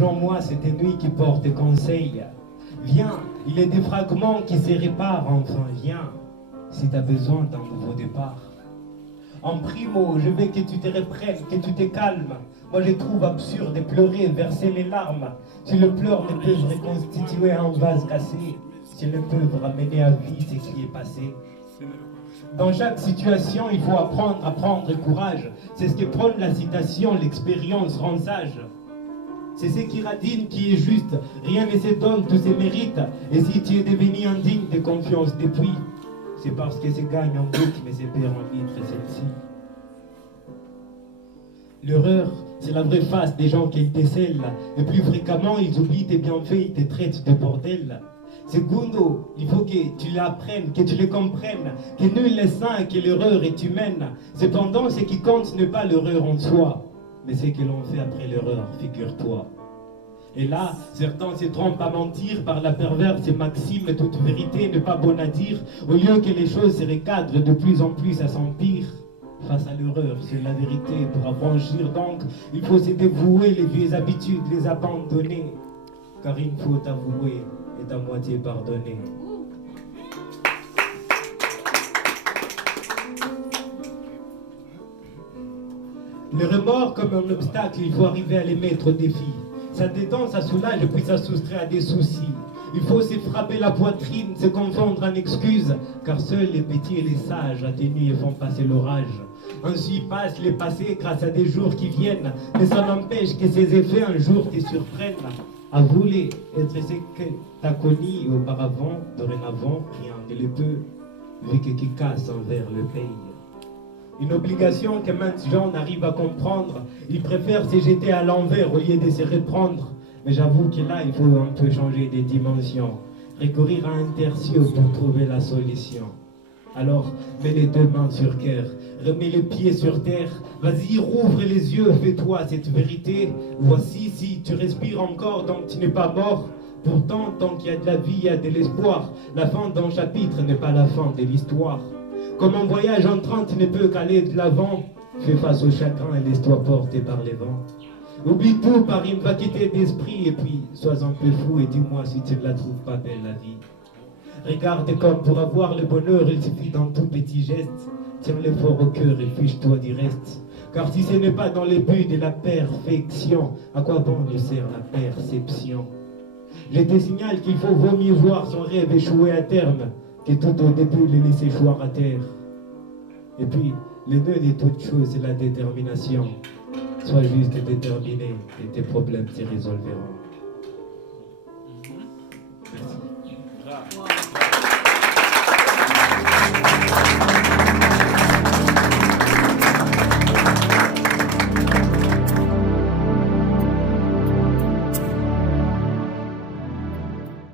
rejoins-moi cette nuit qui porte conseil. Viens, il est des fragments qui se réparent, enfin viens, si t'as besoin d'un nouveau départ. En primo, je veux que tu te reprennes, que tu te calmes. Moi je trouve absurde de pleurer, verser les larmes. Si le pleur ne peut reconstituer un vase cassé, si ne peuvent ramener à vie ce qui est passé. Dans chaque situation, il faut apprendre à prendre courage. C'est ce que prône la citation, l'expérience rend sage. C'est ce qui radine qui est juste. Rien ne s'étonne, tout se mérite. Et si tu es devenu indigne de confiance depuis, c'est parce que se gagne en doute, mais se perd en litre, celle-ci. L'erreur, c'est la vraie face des gens qu'ils décèlent. Et plus fréquemment, ils oublient tes bienfaits, ils te traitent de bordel. Secondo, il faut que tu l'apprennes, que tu le comprennes, que nul n'est saint, que l'erreur est humaine. Cependant, ce qui compte n'est pas l'erreur en soi, mais ce que l'on fait après l'erreur, figure-toi. Et là, certains se trompent à mentir par la perverse maxime, toute vérité n'est pas bonne à dire, au lieu que les choses se recadrent de plus en plus à s'empire. Face à l'erreur, c'est la vérité pour affranchir donc, il faut se dévouer, les vieilles habitudes, les abandonner, car une faute avouée est à moitié pardonnée. Le remords comme un obstacle, il faut arriver à les mettre au défi. Ça détend, ça soulage, puis ça soustrait à des soucis. Il faut se frapper la poitrine, se confondre en excuses, car seuls les petits et les sages atténuent et font passer l'orage. Ainsi passent les passés grâce à des jours qui viennent, mais ça n'empêche que ces effets un jour te surprennent. Avoue-les, être ce que t'as connu auparavant, dorénavant, rien ne le peut, vu que qui casse envers le pays. Une obligation que maintes gens n'arrivent à comprendre. Ils préfèrent se jeter à l'envers au lieu de se reprendre. Mais j'avoue que là, il faut un peu changer des dimensions. Recourir à un tertio pour trouver la solution. Alors, mets les deux mains sur cœur, remets les pieds sur terre. Vas-y, rouvre les yeux, fais-toi cette vérité. Voici, si tu respires encore, donc tu n'es pas mort. Pourtant, tant qu'il y a de la vie, il y a de l'espoir. La fin d'un chapitre n'est pas la fin de l'histoire. Comme un voyage entrant ne peut qu'aller de l'avant, fais face au chagrin et laisse-toi porter par les vents. Oublie tout par une vacuité d'esprit et puis sois un peu fou et dis-moi si tu ne la trouves pas belle la vie. Regarde comme pour avoir le bonheur il suffit d'un tout petit geste. Tiens-le fort au cœur et fiche-toi du reste. Car si ce n'est pas dans les buts de la perfection, à quoi bon nous sert la perception? Je te signale qu'il vaut mieux voir son rêve échouer à terme que tout au début les laisser choir à terre. Et puis, le nœud de toute chose, c'est la détermination. Sois juste déterminé et tes problèmes se résolveront. Merci.